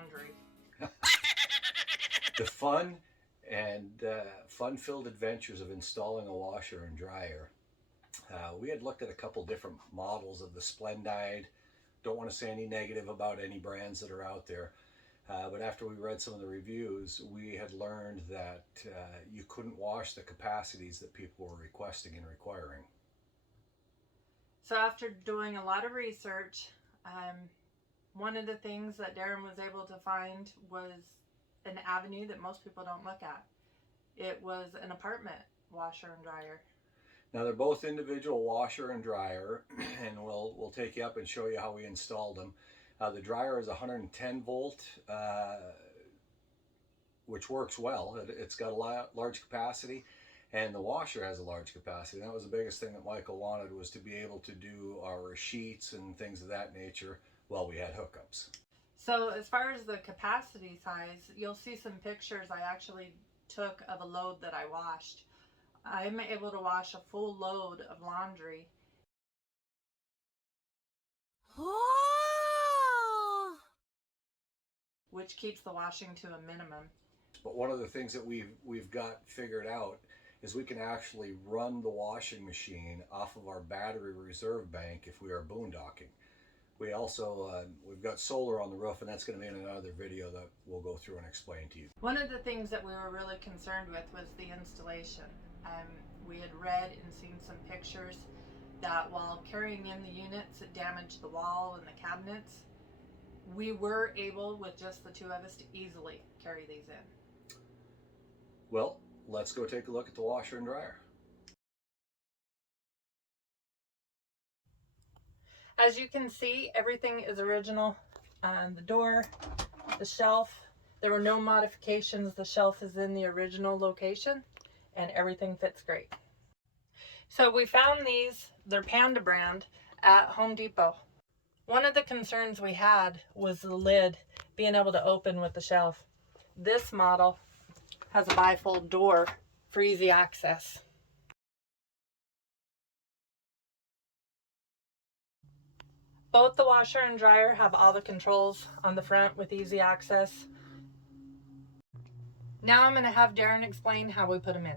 laundry. The fun and fun-filled adventures of installing a washer and dryer. We had looked at a couple different models of the Splendide. Don't want to say any negative about any brands that are out there. But after we read some of the reviews, we had learned that you couldn't wash the capacities that people were requesting and requiring. So after doing a lot of research, one of the things that Darren was able to find was an avenue that most people don't look at. It was an apartment washer and dryer. Now they're both individual washer and dryer, and we'll take you up and show you how we installed them. The dryer is 110 volt, which works well. It's got a large capacity, and the washer has a large capacity. That was the biggest thing that Michael wanted, was to be able to do our sheets and things of that nature while we had hookups. So as far as the capacity size, you'll see some pictures I actually took of a load that I washed. I'm able to wash a full load of laundry. Which keeps the washing to a minimum. But one of the things that we've got figured out is we can actually run the washing machine off of our battery reserve bank if we are boondocking. We also, we've got solar on the roof, and that's going to be in another video that we'll go through and explain to you. One of the things that we were really concerned with was the installation. We had read and seen some pictures that while carrying in the units, it damaged the wall and the cabinets. We were able, with just the two of us, to easily carry these in. Well, let's go take a look at the washer and dryer. As you can see, everything is original. The door, the shelf, there were no modifications. The shelf is in the original location and everything fits great. So we found these, they're Panda brand, at Home Depot. One of the concerns we had was the lid being able to open with the shelf. This model has a bifold door for easy access. Both the washer and dryer have all the controls on the front with easy access. Now I'm going to have Darren explain how we put them in.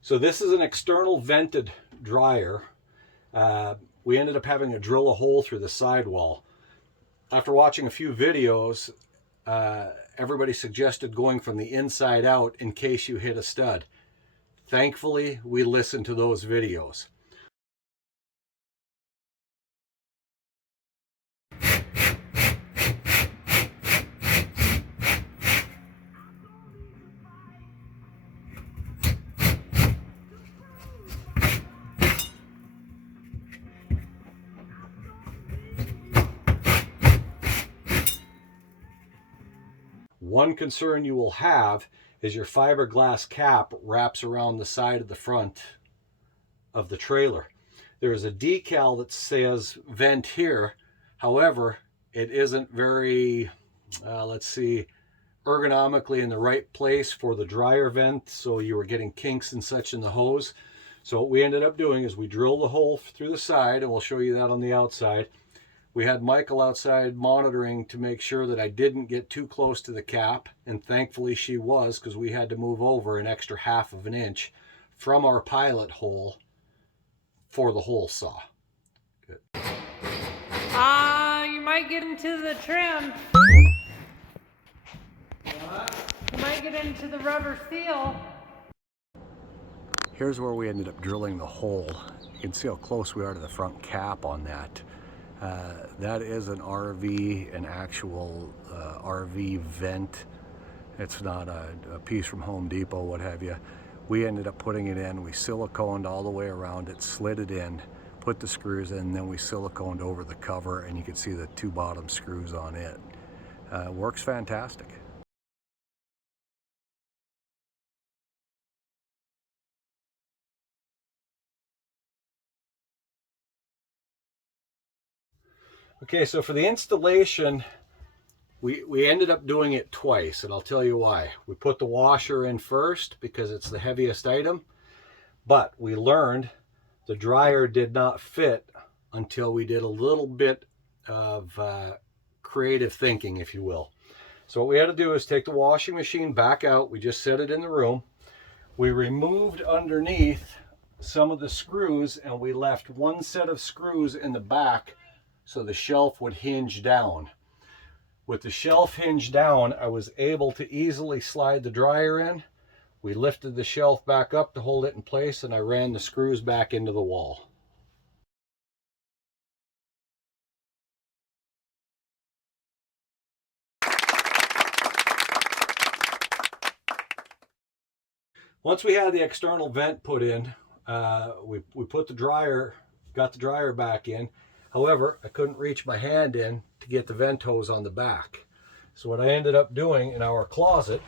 So this is an external vented dryer. We ended up having to drill a hole through the sidewall. After watching a few videos, everybody suggested going from the inside out in case you hit a stud. Thankfully, we listened to those videos. One concern you will have is your fiberglass cap wraps around the side of the front of the trailer. There is a decal that says vent here. However, it isn't very, ergonomically in the right place for the dryer vent, so you were getting kinks and such in the hose. So what we ended up doing is we drilled the hole through the side, and we'll show you that on the outside. We had Michael outside monitoring to make sure that I didn't get too close to the cap, and thankfully she was, because we had to move over an extra 1/2 inch from our pilot hole for the hole saw. Good. You might get into the trim. You might get into the rubber seal. Here's where we ended up drilling the hole. You can see how close we are to the front cap on that. That is an actual RV vent. It's not a piece from Home Depot, what have you. We ended up putting it in. We siliconed all the way around it, slid it in, put the screws in, then we siliconed over the cover, and you can see the 2 bottom screws on it. Works fantastic. Okay, so for the installation, we ended up doing it twice, and I'll tell you why. We put the washer in first because it's the heaviest item, but we learned the dryer did not fit until we did a little bit of creative thinking, if you will. So what we had to do is take the washing machine back out. We just set it in the room. We removed underneath some of the screws, and we left one set of screws in the back so the shelf would hinge down. With the shelf hinged down, I was able to easily slide the dryer in. We lifted the shelf back up to hold it in place, and I ran the screws back into the wall. Once we had the external vent put in, we put the dryer, got the dryer back in. However, I couldn't reach my hand in to get the vent hose on the back. So what I ended up doing in our closet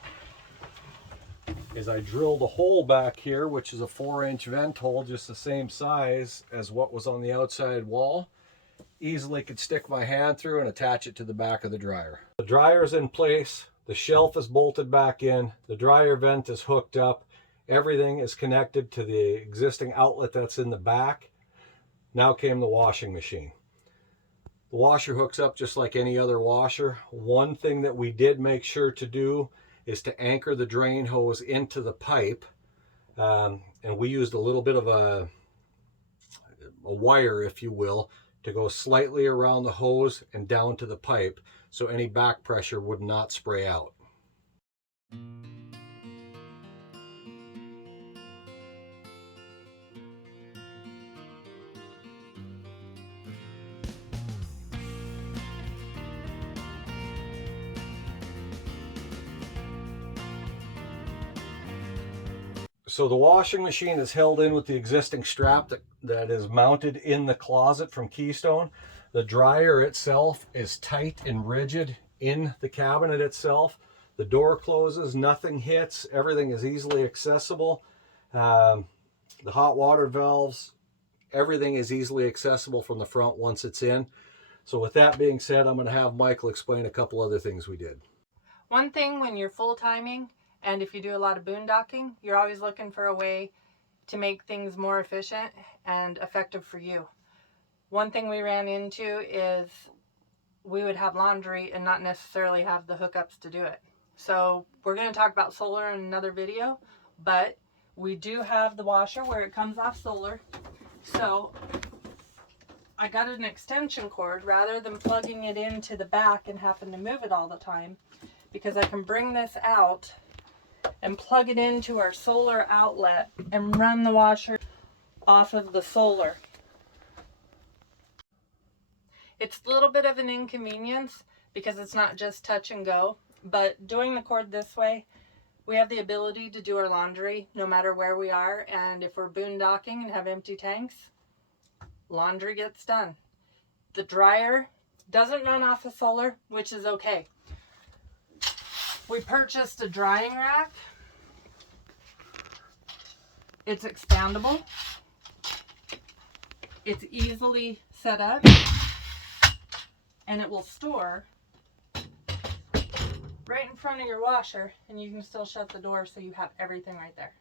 is I drilled a hole back here, which is a 4-inch vent hole, just the same size as what was on the outside wall. Easily could stick my hand through and attach it to the back of the dryer. The dryer's in place, the shelf is bolted back in, the dryer vent is hooked up, everything is connected to the existing outlet that's in the back. Now came the washing machine. The washer hooks up just like any other washer. One thing that we did make sure to do is to anchor the drain hose into the pipe. And we used a little bit of a wire, if you will, to go slightly around the hose and down to the pipe so any back pressure would not spray out. So the washing machine is held in with the existing strap that is mounted in the closet from Keystone. The dryer itself is tight and rigid in the cabinet itself. The door closes, nothing hits, everything is easily accessible. The hot water valves, everything is easily accessible from the front once it's in. So with that being said, I'm going to have Michael explain a couple other things we did. One thing when you're full timing, and if you do a lot of boondocking, you're always looking for a way to make things more efficient and effective for you. One thing we ran into is we would have laundry and not necessarily have the hookups to do it. So we're going to talk about solar in another video, but we do have the washer where it comes off solar. So I got an extension cord rather than plugging it into the back and having to move it all the time, because I can bring this out and plug it into our solar outlet and run the washer off of the solar. It's a little bit of an inconvenience because it's not just touch and go, but doing the cord this way, we have the ability to do our laundry no matter where we are, and if we're boondocking and have empty tanks, laundry gets done. The dryer doesn't run off of solar, which is okay. We purchased a drying rack. It's expandable. It's easily set up, and it will store right in front of your washer, and you can still shut the door so you have everything right there.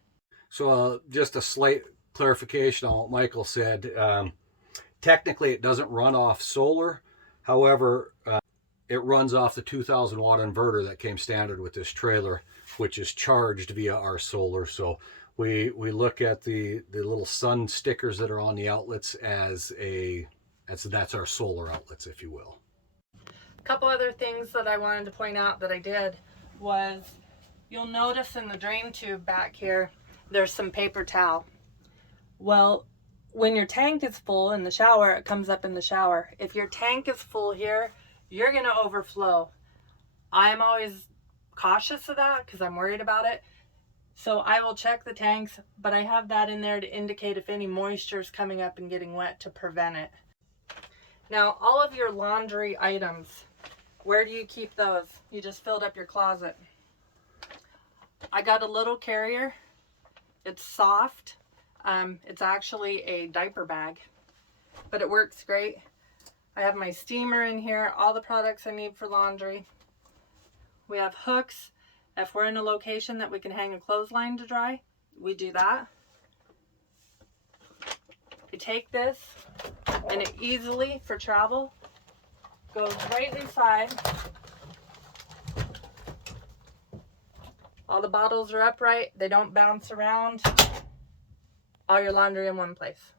So just a slight clarification on what Michael said. Technically it doesn't run off solar. However, it runs off the 2,000 watt inverter that came standard with this trailer, which is charged via our solar. So we look at the little sun stickers that are on the outlets as that's our solar outlets, if you will. A couple other things that I wanted to point out that I did was, you'll notice in the drain tube back here, there's some paper towel. Well, when your tank is full in the shower, it comes up in the shower. If your tank is full here, you're going to overflow. I'm always cautious of that because I'm worried about it. So I will check the tanks, but I have that in there to indicate if any moisture is coming up and getting wet to prevent it. Now, all of your laundry items, where do you keep those? You just filled up your closet. I got a little carrier. It's soft. It's actually a diaper bag, but it works great. I have my steamer in here, all the products I need for laundry. We have hooks. If we're in a location that we can hang a clothesline to dry, we do that. You take this, and it easily, for travel, goes right inside All the bottles are upright. They don't bounce around. All your laundry in one place.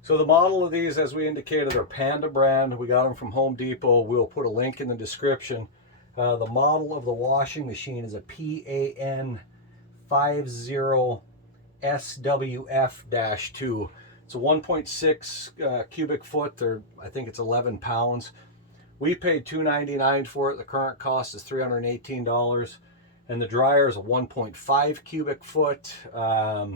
So the model of these, as we indicated, are Panda brand. We got them from Home Depot. We'll put a link in the description. The model of the washing machine is a PAN 50SWF-2. It's a 1.6 cubic foot, or I think it's 11 pounds. We paid $2.99 for it. The current cost is $318. And the dryer is a 1.5 cubic foot. I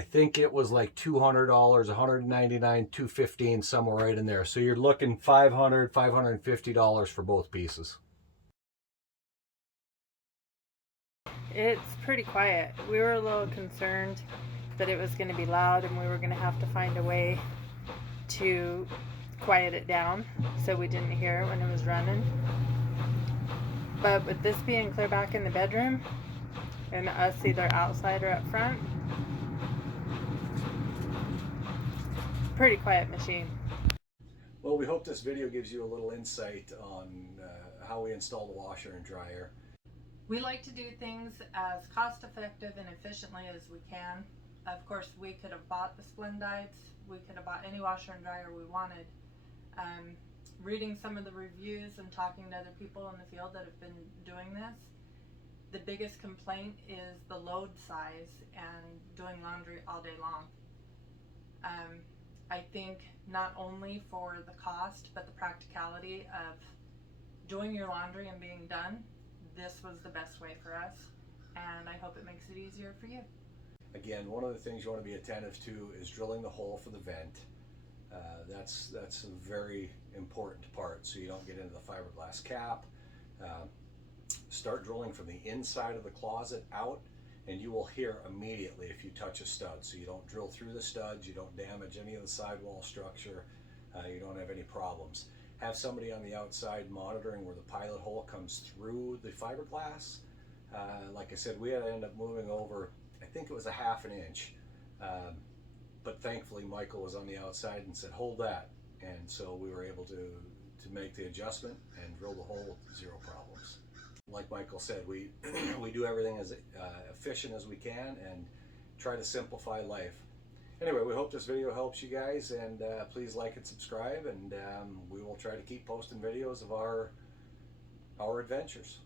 think it was like $200, $199, $215, somewhere right in there. So you're looking $500, $550 for both pieces. It's pretty quiet. We were a little concerned that it was going to be loud and we were going to have to find a way to quiet it down so we didn't hear it when it was running. But with this being clear back in the bedroom and us either outside or up front, pretty quiet machine. Well, we hope this video gives you a little insight on how we install the washer and dryer. We like to do things as cost effective and efficiently as we can. Of course, we could have bought the Splendites. We could have bought any washer and dryer we wanted. Reading some of the reviews and talking to other people in the field that have been doing this, the biggest complaint is the load size and doing laundry all day long. I think not only for the cost, but the practicality of doing your laundry and being done, this was the best way for us, and I hope it makes it easier for you. Again, one of the things you want to be attentive to is drilling the hole for the vent. That's a very important part, so you don't get into the fiberglass cap. Start drilling from the inside of the closet out, and you will hear immediately if you touch a stud. So you don't drill through the studs, you don't damage any of the sidewall structure, you don't have any problems. Have somebody on the outside monitoring where the pilot hole comes through the fiberglass. Like I said, we had to end up moving over, I think it was a ½ inch. But thankfully Michael was on the outside and said, hold that. And so we were able to make the adjustment and drill the hole with 0 problems. Like Michael said, we do everything as efficient as we can and try to simplify life. Anyway, we hope this video helps you guys, and please like and subscribe, and we will try to keep posting videos of our adventures.